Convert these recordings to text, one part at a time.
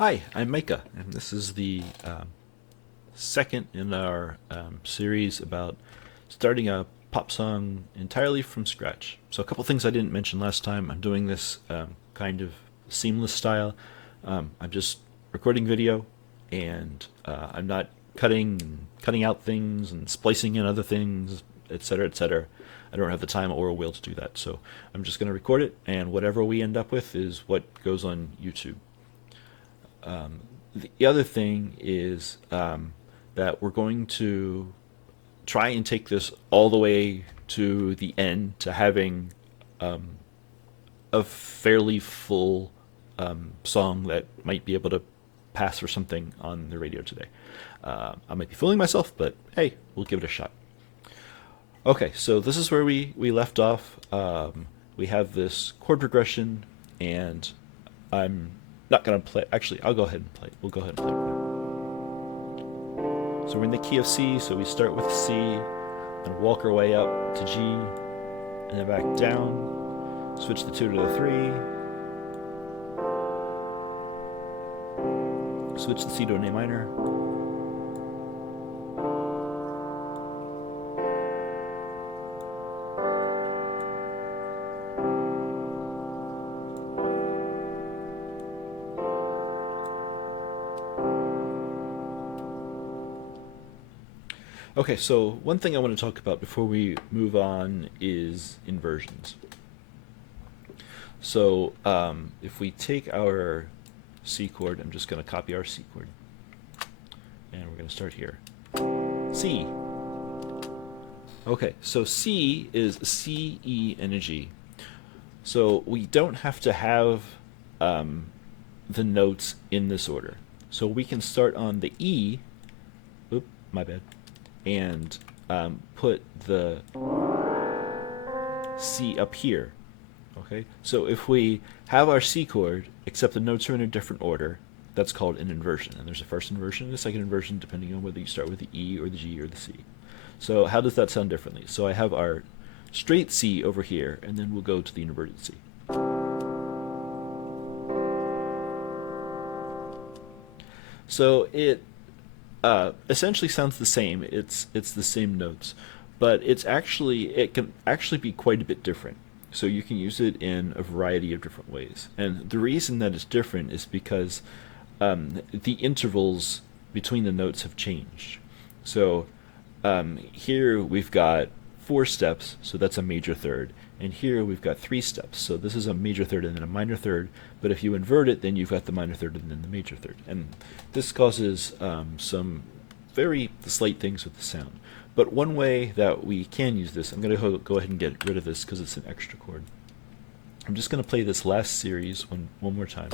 Hi, I'm Micah, and this is the second in our series about starting a pop song entirely from scratch. So, a couple things I didn't mention last time. I'm doing this kind of seamless style. I'm just recording video, and I'm not cutting out things and splicing in other things, etc., etc. I don't have the time or will to do that, so I'm just going to record it, and whatever we end up with is what goes on YouTube. The other thing is that we're going to try and take this all the way to the end to having a fairly full song that might be able to pass for something on the radio today. I might be fooling myself, but hey, we'll give it a shot. Okay, so this is where we left off. We have this chord progression, and I'm not going to play. Actually, I'll go ahead and play. We'll go ahead and play it now. So we're in the key of C, so we start with C, and walk our way up to G, and then back down. Switch the 2 to the 3. Switch the C to an A minor. Okay, so one thing I want to talk about before we move on is inversions. So if we take our C chord, I'm just going to copy our C chord, and we're going to start here. C. Okay, so C is C, E, and a G. So we don't have to have the notes in this order. So we can start on the E. Oop, my bad. And put the C up here. Okay, so if we have our C chord, except the notes are in a different order, that's called an inversion. And there's a first inversion and a second inversion, depending on whether you start with the E or the G or the C. So how does that sound differently? So I have our straight C over here, and then we'll go to the inverted C. So it essentially sounds the same. It's the same notes, but it can actually be quite a bit different. So you can use it in a variety of different ways. And the reason that it's different is because the intervals between the notes have changed. So here we've got 4 steps, so that's a major third. And here we've got 3 steps, so this is a major third and then a minor third. But if you invert it, then you've got the minor third and then the major third. And this causes some very slight things with the sound. But one way that we can use this, I'm going to go ahead and get rid of this because it's an extra chord. I'm just going to play this last series one more time.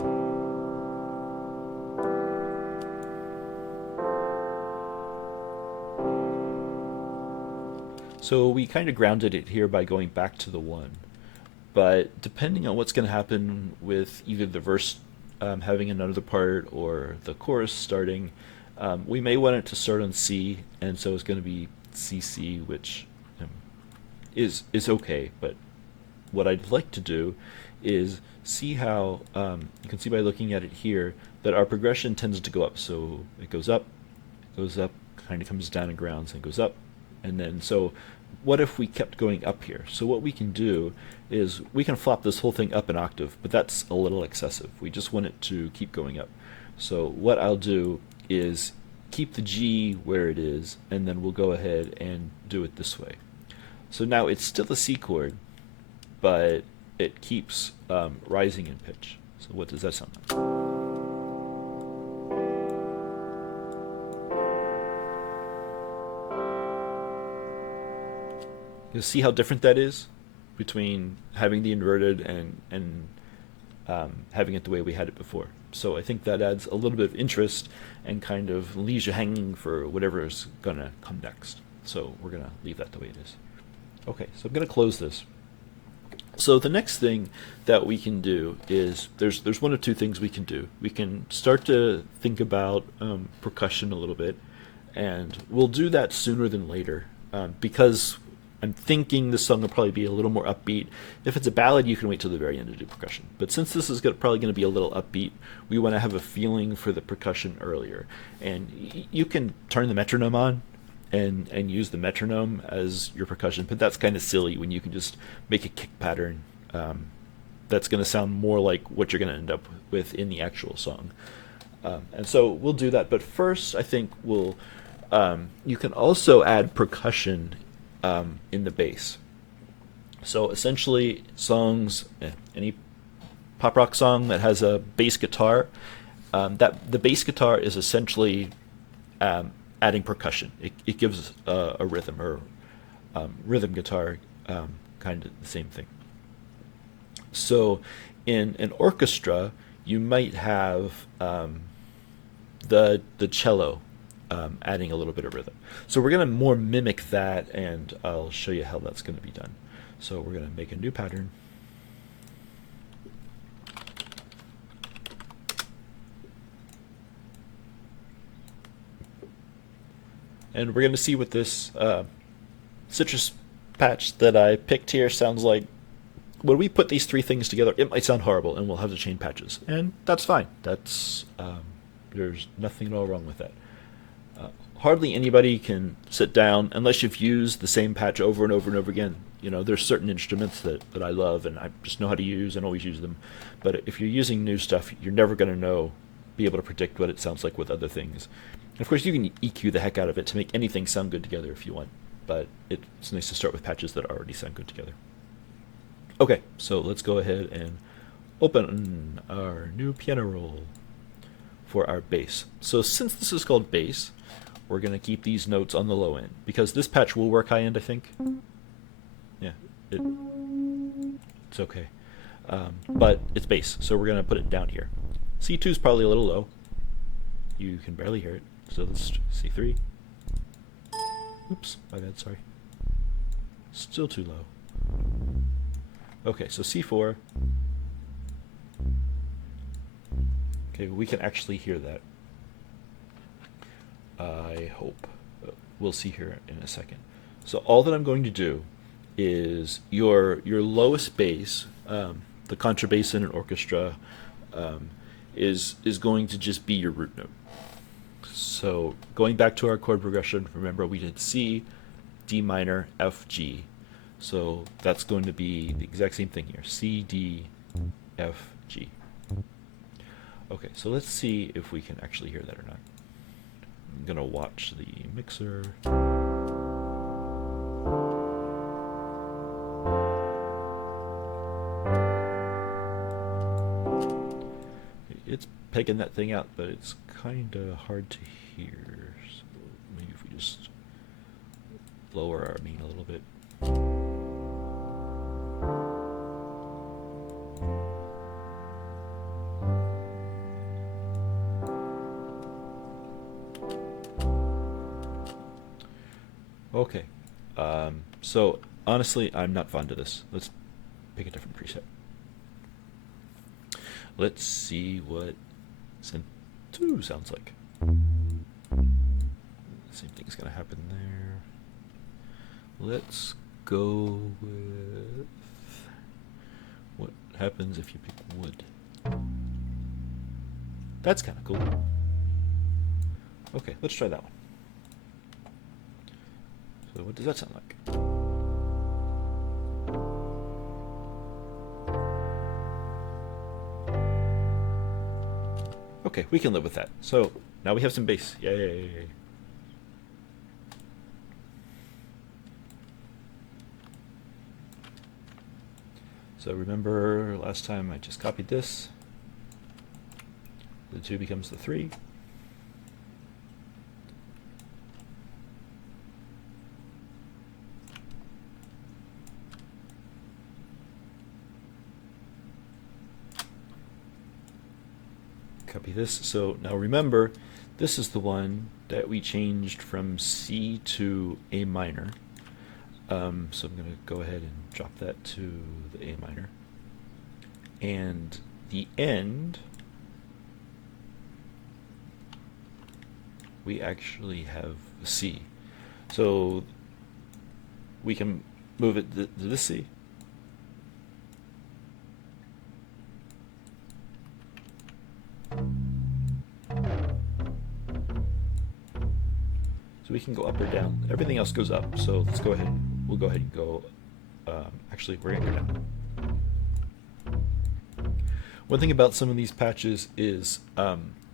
So we kind of grounded it here by going back to the 1. But depending on what's going to happen with either the verse having another part or the chorus starting, we may want it to start on C, and so it's going to be CC, which is okay. But what I'd like to do is see how, you can see by looking at it here, that our progression tends to go up. So it goes up, kind of comes down and grounds, and goes up. And then, so what if we kept going up here? So what we can do is we can flop this whole thing up an octave, but that's a little excessive. We just want it to keep going up. So what I'll do is keep the G where it is, and then we'll go ahead and do it this way. So now it's still a C chord, but it keeps rising in pitch. So what does that sound like? You see how different that is between having the inverted and having it the way we had it before. So I think that adds a little bit of interest and kind of leaves you hanging for whatever is going to come next. So we're going to leave that the way it is. Okay, so I'm going to close this. So the next thing that we can do is there's one of 2 things we can do. We can start to think about percussion a little bit, and we'll do that sooner than later because I'm thinking this song will probably be a little more upbeat. If it's a ballad, you can wait till the very end to do percussion. But since this is probably going to be a little upbeat, we want to have a feeling for the percussion earlier. And you can turn the metronome on and use the metronome as your percussion, but that's kind of silly when you can just make a kick pattern that's going to sound more like what you're going to end up with in the actual song. And so we'll do that. But first, I think you can also add percussion in the bass. So essentially, any pop rock song that has a bass guitar, that the bass guitar is essentially adding percussion. It gives a rhythm, or rhythm guitar, kind of the same thing. So in an orchestra, you might have the cello adding a little bit of rhythm. So we're going to more mimic that, and I'll show you how that's going to be done. So we're going to make a new pattern. And we're going to see what this Sytrus patch that I picked here sounds like. When we put these three things together, it might sound horrible, and we'll have to change patches. And that's fine. There's nothing at all wrong with that. Hardly anybody can sit down unless you've used the same patch over and over and over again. There's certain instruments that I love and I just know how to use and always use them. But if you're using new stuff, you're never going to be able to predict what it sounds like with other things. And of course, you can EQ the heck out of it to make anything sound good together if you want. But it's nice to start with patches that already sound good together. Okay, so let's go ahead and open our new piano roll for our bass. So since this is called bass, we're going to keep these notes on the low end, because this patch will work high end, I think. Yeah, it's okay. But it's bass, so we're going to put it down here. C2 is probably a little low. You can barely hear it. So let's C3. Oops, my bad, sorry. Still too low. Okay, so C4. Okay, we can actually hear that. I hope. We'll see here in a second. So all that I'm going to do is your lowest bass, the contrabass in an orchestra, is going to just be your root note. So going back to our chord progression, remember we did C, D minor, F, G. So that's going to be the exact same thing here. C, D, F, G. Okay, so let's see if we can actually hear that or not. I'm going to watch the mixer. It's pegging that thing out, but it's kind of hard to hear. So maybe if we just lower our main a little bit. Okay, so honestly, I'm not fond of this. Let's pick a different preset. Let's see what Synth 2 sounds like. Same thing's gonna happen there. Let's go with what happens if you pick wood. That's kind of cool. Okay, let's try that one. So what does that sound like? Okay, we can live with that. So now we have some bass. Yay! So remember last time I just copied this. The 2 becomes the 3. Copy this. So now remember, this is the one that we changed from C to A minor. So I'm going to go ahead and drop that to the A minor. And the end, we actually have a C. So we can move it to this C. So we can go up or down. Everything else goes up. So let's go ahead. We'll go ahead and go. Actually, we're gonna go down. One thing about some of these patches is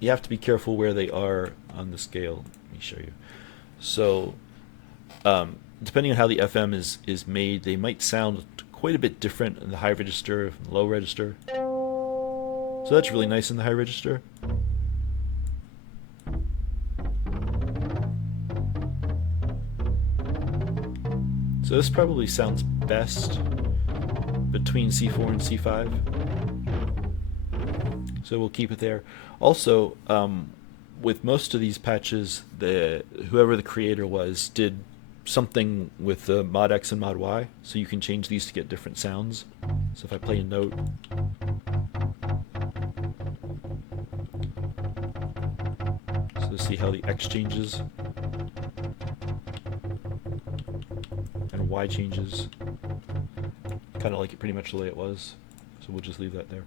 you have to be careful where they are on the scale. Let me show you. So depending on how the FM is made, they might sound quite a bit different in the high register and the low register. So that's really nice in the high register. So this probably sounds best between C4 and C5. So we'll keep it there. Also, with most of these patches, whoever the creator was did something with the mod X and mod Y, so you can change these to get different sounds. So if I play a note, so see how the X changes and Y changes. Kind of like it pretty much the way it was. So we'll just leave that there.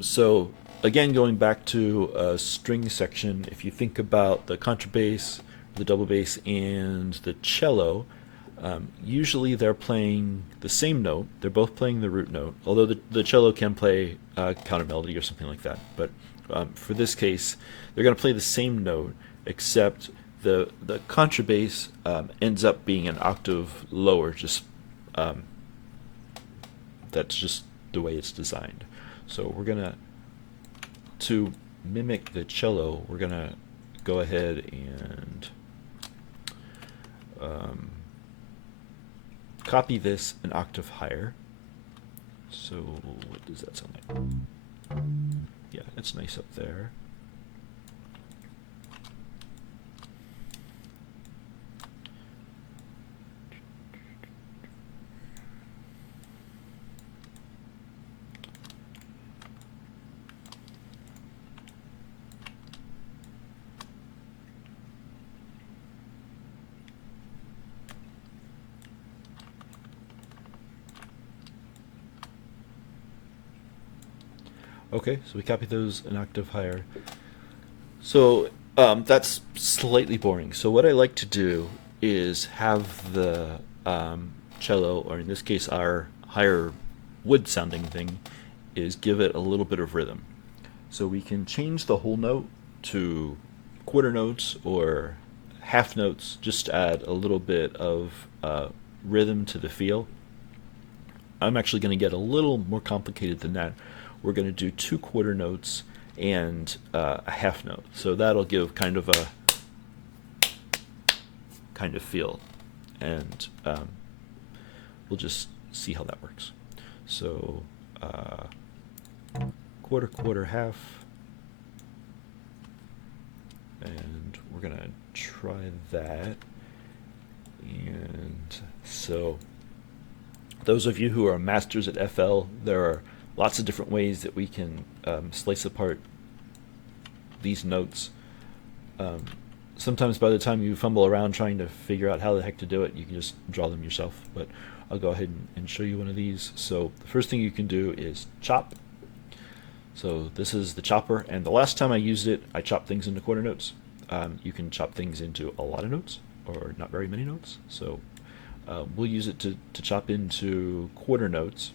So again, going back to a string section, if you think about the contrabass, the double bass, and the cello, usually they're playing the same note. They're both playing the root note, although the cello can play counter melody or something like that. But for this case, they're going to play the same note, except the contrabass ends up being an octave lower. Just that's just the way it's designed. So we're gonna, to mimic the cello, we're gonna go ahead and copy this an octave higher. So what does that sound like? Yeah, it's nice up there. Okay, so we copy those an octave higher. So that's slightly boring. So what I like to do is have the cello, or in this case our higher wood sounding thing, is give it a little bit of rhythm. So we can change the whole note to quarter notes or half notes, just to add a little bit of rhythm to the feel. I'm actually going to get a little more complicated than that. We're going to do 2 quarter notes and a half note. So that'll give kind of a feel. And we'll just see how that works. So quarter, quarter, half. And we're going to try that. And so those of you who are masters at FL, there are lots of different ways that we can slice apart these notes. Sometimes by the time you fumble around trying to figure out how the heck to do it, you can just draw them yourself. But I'll go ahead and show you one of these. So the first thing you can do is chop. So this is the chopper, and the last time I used it, I chopped things into quarter notes. You can chop things into a lot of notes, or not very many notes. So we'll use it to chop into quarter notes.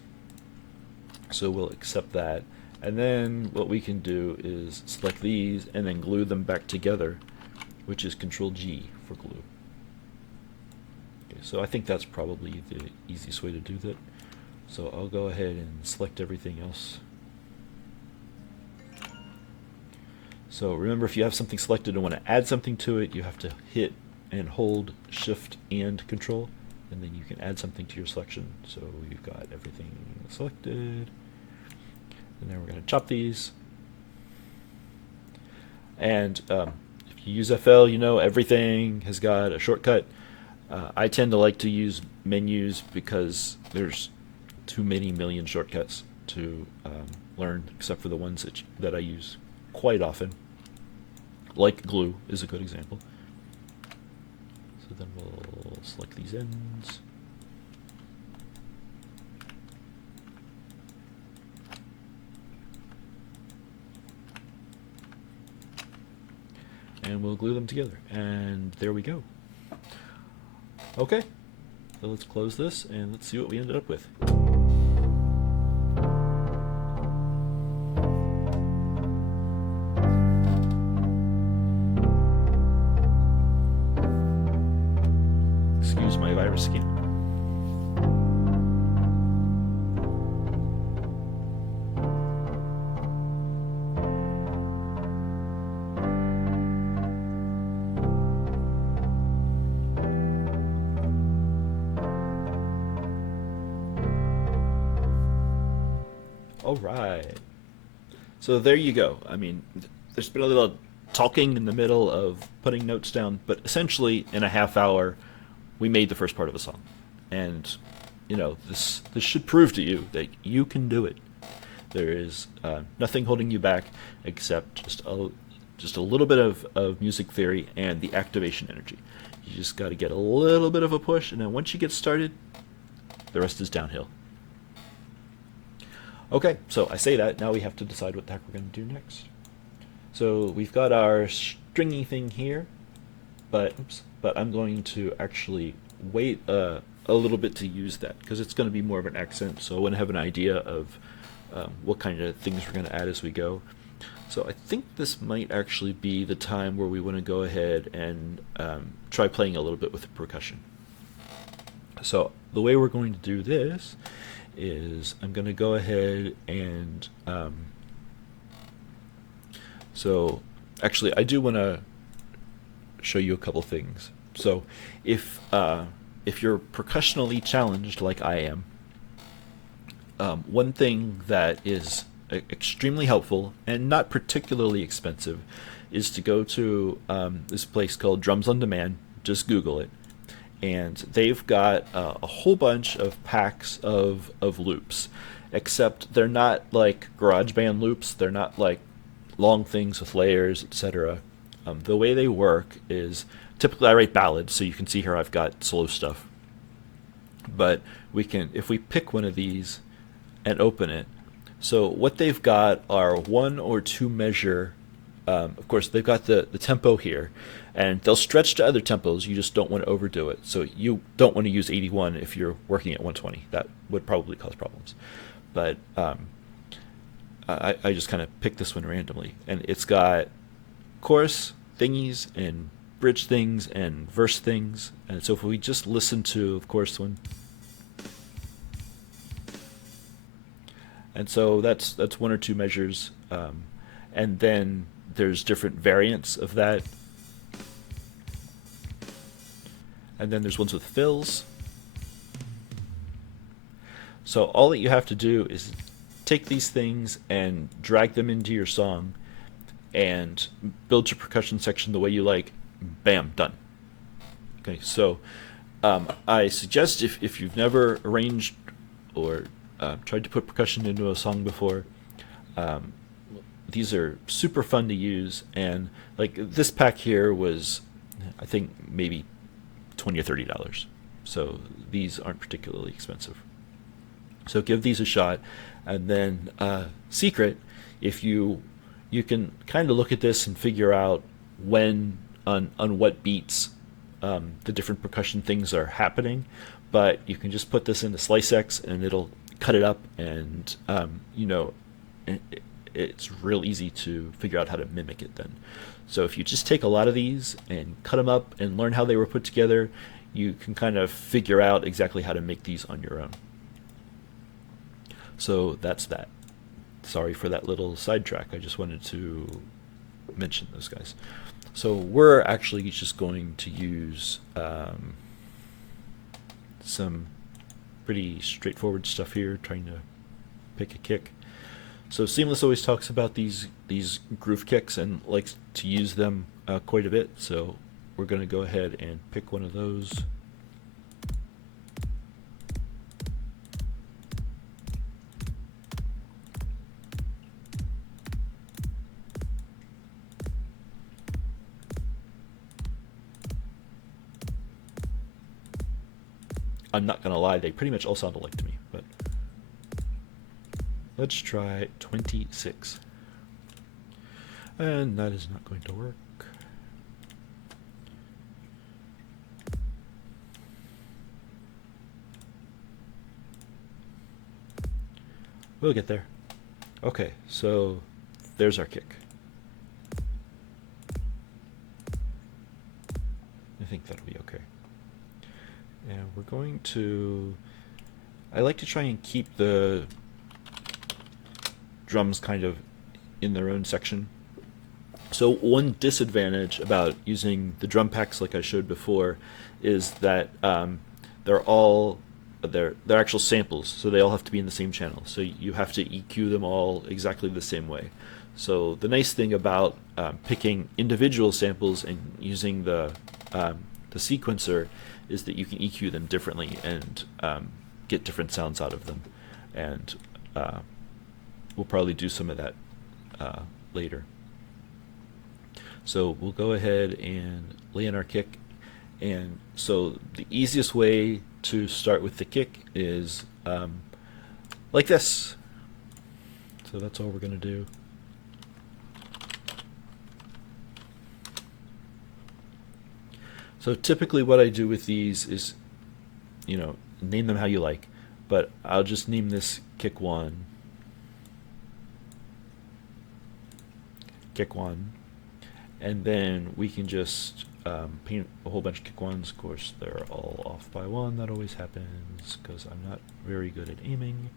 So we'll accept that, and then what we can do is select these and then glue them back together, which is Control G for glue. Okay, so I think that's probably the easiest way to do that. So I'll go ahead and select everything else. So remember, if you have something selected and want to add something to it, you have to hit and hold Shift and Control, and then you can add something to your selection. So you've got everything selected. And then we're going to chop these. And if you use FL, you know everything has got a shortcut. I tend to like to use menus because there's too many million shortcuts to learn, except for the ones that I use quite often. Like glue is a good example. So then we'll select these ends. And we'll glue them together. And there we go. Okay, so let's close this and let's see what we ended up with. Excuse my virus skin. All right. So there you go. I mean, there's been a little talking in the middle of putting notes down, but essentially in a half hour, we made the first part of a song. And, you know, this should prove to you that you can do it. There is nothing holding you back except just a little bit of music theory and the activation energy. You just got to get a little bit of a push, and then once you get started, the rest is downhill. Okay, so I say that, now we have to decide what the heck we're going to do next. So we've got our stringy thing here, but I'm going to actually wait a little bit to use that, because it's going to be more of an accent, so I want to have an idea of what kind of things we're going to add as we go. So I think this might actually be the time where we want to go ahead and try playing a little bit with the percussion. So the way we're going to do this is I'm going to go ahead and so actually I do want to show you a couple things. So if you're percussionally challenged like I am, one thing that is extremely helpful and not particularly expensive is to go to this place called Drums on Demand. Just Google it. And they've got a whole bunch of packs of loops, except they're not like GarageBand loops. They're not like long things with layers, etc. The way they work is typically I write ballads, so you can see here I've got slow stuff. But we can, if we pick one of these and open it, so what they've got are 1 or 2 measure. Of course, they've got the tempo here, and they'll stretch to other tempos. You just don't want to overdo it. So you don't want to use 81 if you're working at 120. That would probably cause problems. But I just kind of picked this one randomly, and it's got chorus thingies and bridge things and verse things. And so if we just listen to, of course, one, and so that's 1 or 2 measures, and then there's different variants of that. And then there's ones with fills. So all that you have to do is take these things and drag them into your song and build your percussion section the way you like. Bam, done. Okay, so I suggest if you've never arranged or tried to put percussion into a song before, these are super fun to use. And like this pack here was, I think, maybe $20 or $30. So these aren't particularly expensive. So give these a shot. And then secret, if you can kind of look at this and figure out when on what beats the different percussion things are happening, but you can just put this into SliceX and it'll cut it up, and it's real easy to figure out how to mimic it then. So if you just take a lot of these and cut them up and learn how they were put together, you can kind of figure out exactly how to make these on your own. So that's that. Sorry for that little sidetrack. I just wanted to mention those guys. So we're actually just going to use some pretty straightforward stuff here, trying to pick a kick. So Seamless always talks about these groove kicks and likes to use them quite a bit. So we're going to go ahead and pick one of those. I'm not gonna lie, they pretty much all sound alike to me. But let's try 26. And that is not going to work. We'll get there. Okay, so there's our kick. I think that'll be okay. And we're going to... I like to try and keep the drums kind of in their own section. So one disadvantage about using the drum packs like I showed before is that they're actual samples, so they all have to be in the same channel. So you have to EQ them all exactly the same way. So the nice thing about picking individual samples and using the sequencer is that you can EQ them differently and get different sounds out of them. And we'll probably do some of that later. So we'll go ahead and lay in our kick. And so the easiest way to start with the kick is like this. So that's all we're going to do. So typically what I do with these is, you know, name them how you like, but I'll just name this kick 1, kick 1, and then we can just paint a whole bunch of kick 1s. Of course, they're all off by 1. That always happens because I'm not very good at aiming.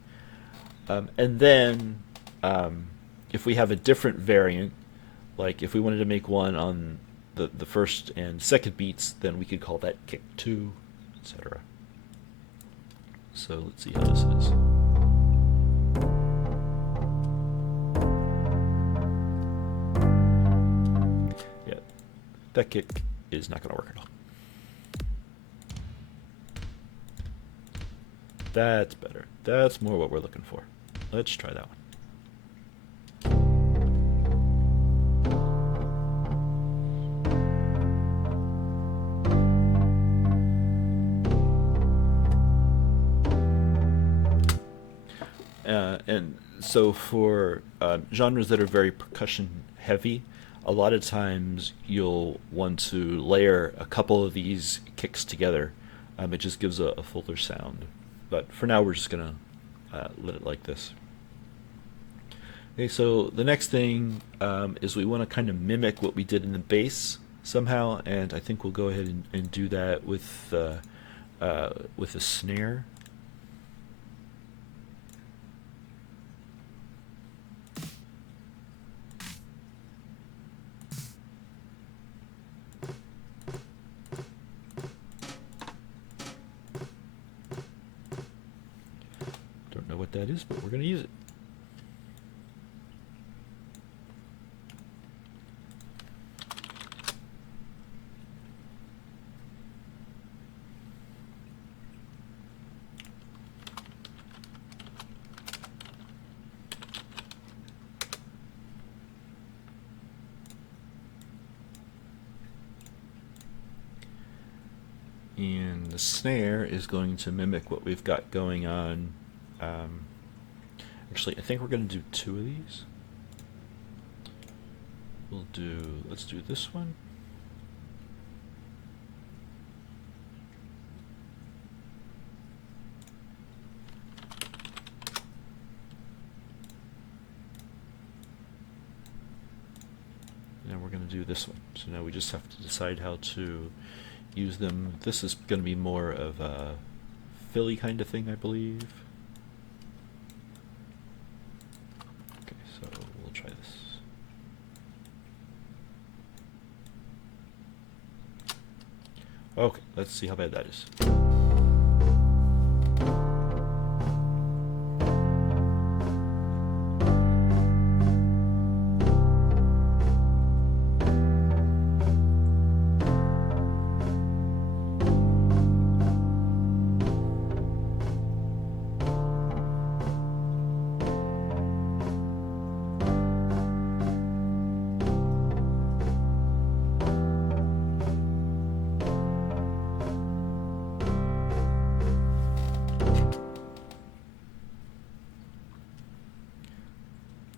And then if we have a different variant, like if we wanted to make one on the first and second beats, then we could call that kick 2, etc. So let's see how this is. Yeah, that kick is not going to work at all. That's better. That's more what we're looking for. Let's try that one. And so for genres that are very percussion heavy, a lot of times you'll want to layer a couple of these kicks together. It just gives a fuller sound. But for now, we're just going to let it like this. Okay, so the next thing is we want to kind of mimic what we did in the bass somehow, and I think we'll go ahead and do that with a snare. Don't know what that is, but we're going to use it. And the snare is going to mimic what we've got going on. Actually, I think we're going to do 2 of these. Let's do this one. And we're going to do this one. So now we just have to decide how to use them. This is going to be more of a Philly kind of thing, I believe. Okay, so we'll try this. Okay, let's see how bad that is.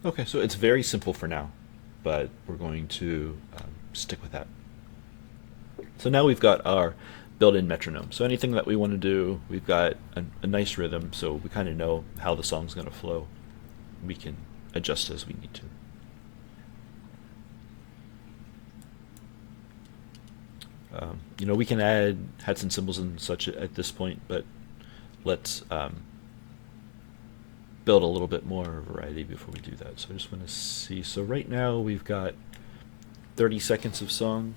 Okay, so it's very simple for now, but we're going to stick with that. So now we've got our built-in metronome. So anything that we want to do, we've got a nice rhythm, so we kind of know how the song's going to flow. We can adjust as we need to. We can add hats and symbols and such at this point, but let's build a little bit more variety before we do that. So I just want to see. So right now we've got 30 seconds of song.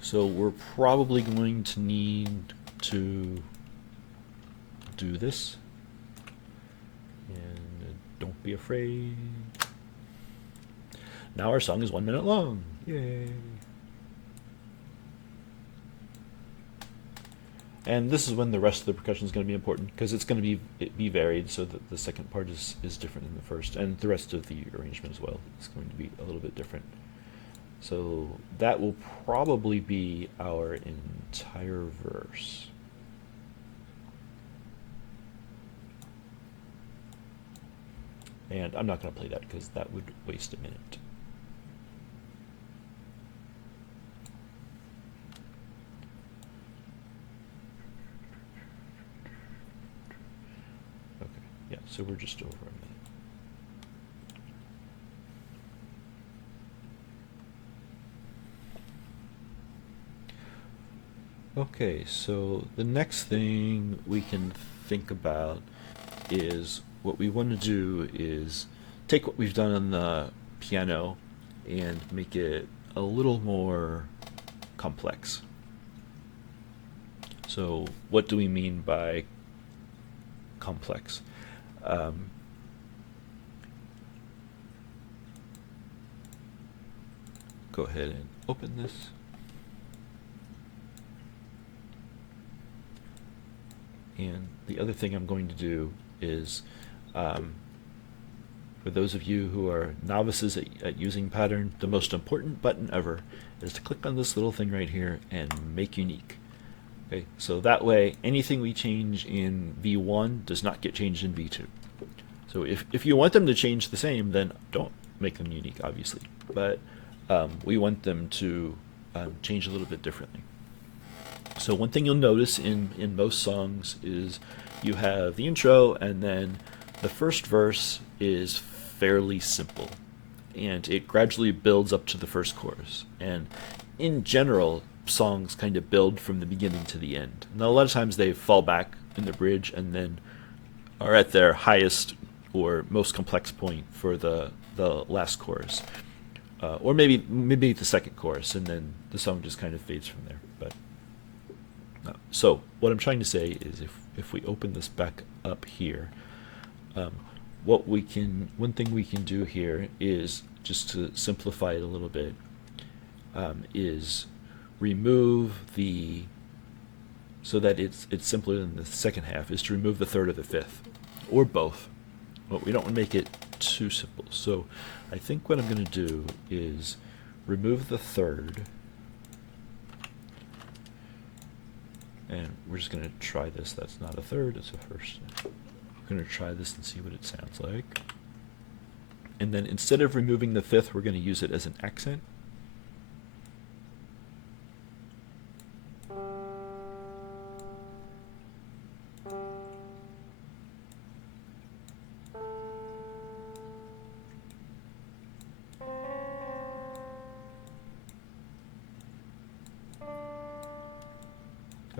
So we're probably going to need to do this. And don't be afraid. Now our song is 1 minute long. Yay. And this is when the rest of the percussion is going to be important, because it's going to be varied, so that the second part is different than the first, and the rest of the arrangement as well is going to be a little bit different. So that will probably be our entire verse. And I'm not going to play that because that would waste a minute. Okay, yeah, so we're just over a minute. Okay, so the next thing we can think about is what we want to do is take what we've done on the piano and make it a little more complex. So what do we mean by complex? Go ahead and open this. And the other thing I'm going to do is, for those of you who are novices at using pattern, the most important button ever is to click on this little thing right here and make unique. Okay, so that way anything we change in V1 does not get changed in V2. So if you want them to change the same, then don't make them unique, obviously. But we want them to change a little bit differently. So one thing you'll notice in most songs is you have the intro, and then the first verse is fairly simple, and it gradually builds up to the first chorus. And in general, songs kind of build from the beginning to the end. And a lot of times they fall back in the bridge and then are at their highest or most complex point for the last chorus. Or maybe the second chorus, and then the song just kind of fades from there. But so what I'm trying to say is, if we open this back up here, one thing we can do here is, just to simplify it a little bit, is remove so that it's simpler than the second half, is to remove the third or the fifth, or both. But we don't want to make it too simple. So I think what I'm going to do is remove the third, and we're just going to try this. That's not a third, it's a first. We're going to try this and see what it sounds like. And then instead of removing the fifth, we're going to use it as an accent.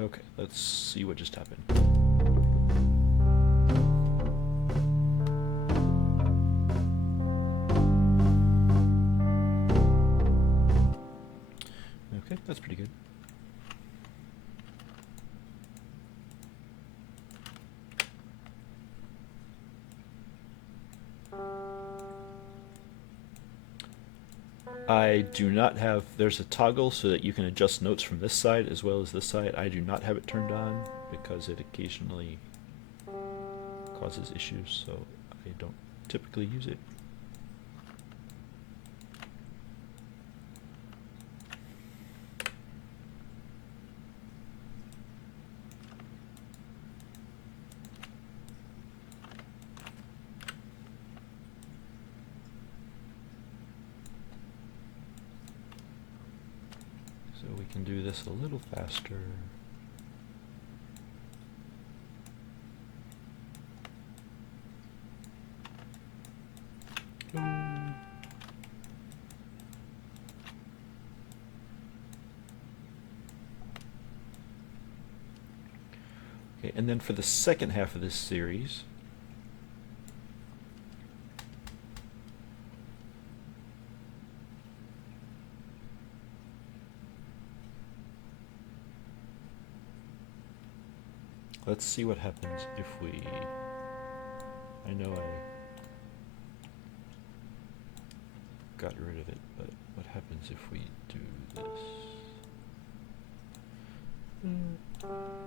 Okay, let's see what just happened. Okay, that's pretty good. I do not have, there's a toggle so that you can adjust notes from this side as well as this side. I do not have it turned on because it occasionally causes issues, so I don't typically use it. can do this a little faster. Okay, and then for the second half of this series, let's see what happens if we... I know I got rid of it, but what happens if we do this?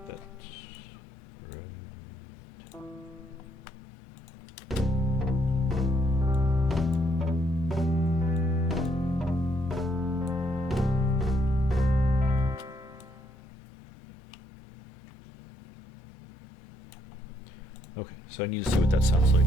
That's right. Okay, so I need to see what that sounds like.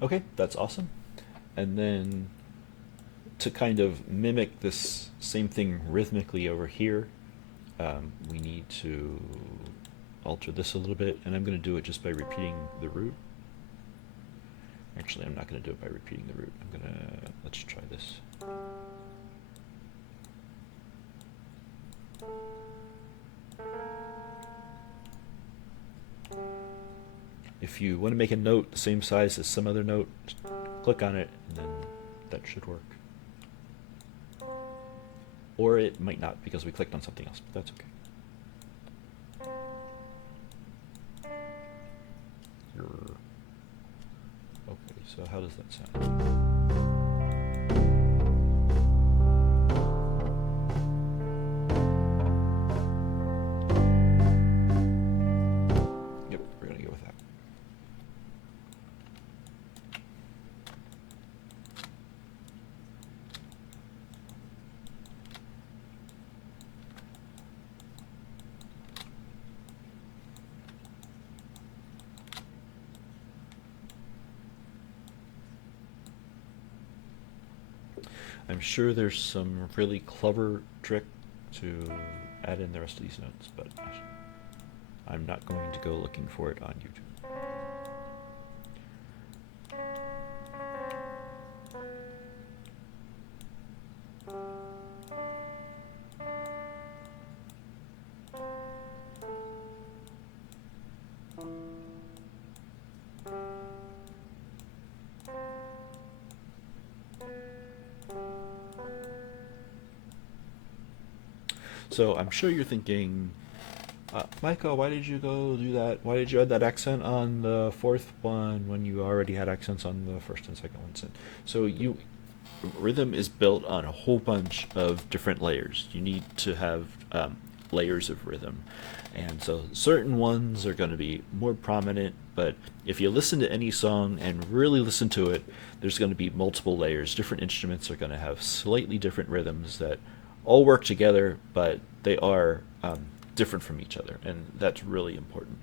Okay, that's awesome. And then to kind of mimic this same thing rhythmically over here, we need to alter this a little bit, and I'm going to do it just by repeating the root. Actually, I'm not going to do it by repeating the root. I'm going to, let's try this. If you want to make a note the same size as some other note, just click on it, and then that should work. Or it might not because we clicked on something else, but that's okay. Okay, so how does that sound? I'm sure there's some really clever trick to add in the rest of these notes, but I'm not going to go looking for it on YouTube. So I'm sure you're thinking, Micah, why did you go do that? Why did you add that accent on the fourth one when you already had accents on the first and second ones? So rhythm is built on a whole bunch of different layers. You need to have layers of rhythm. And so certain ones are going to be more prominent, but if you listen to any song and really listen to it, there's going to be multiple layers. Different instruments are going to have slightly different rhythms that all work together, but they are different from each other, and that's really important.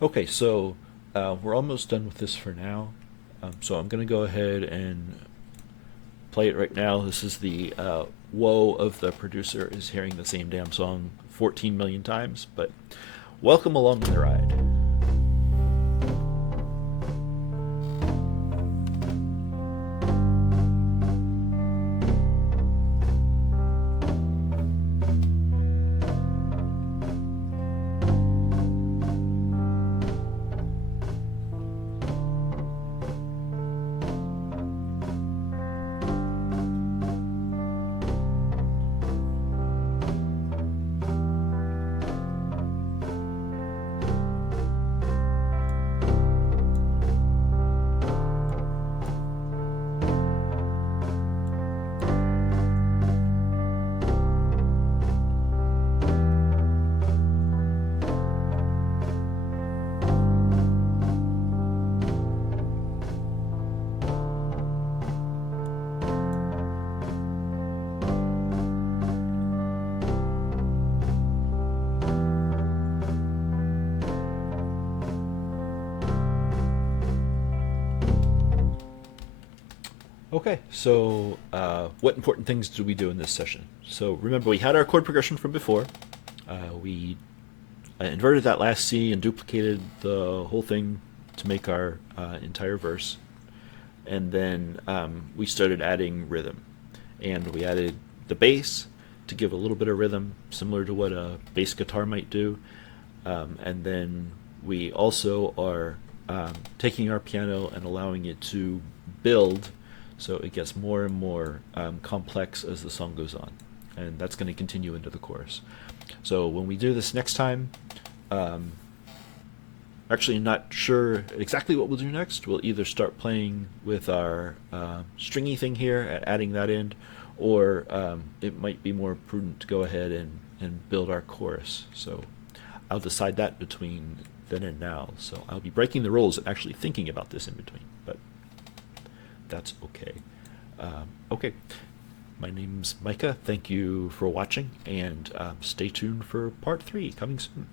Okay, so we're almost done with this for now. So I'm going to go ahead and play it right now. This is the woe of the producer is hearing the same damn song 14 million times, but welcome along on the ride. Okay, so what important things do we do in this session? So remember, we had our chord progression from before. We inverted that last C and duplicated the whole thing to make our entire verse. And then we started adding rhythm. And we added the bass to give a little bit of rhythm, similar to what a bass guitar might do. And then we also are taking our piano and allowing it to build so it gets more and more complex as the song goes on. And that's going to continue into the chorus. So when we do this next time, actually not sure exactly what we'll do next. We'll either start playing with our stringy thing here and adding that in, or it might be more prudent to go ahead and build our chorus. So I'll decide that between then and now. So I'll be breaking the rules and actually thinking about this in between, but that's okay. Okay, my name's Micah. Thank you for watching, and stay tuned for part 3 coming soon.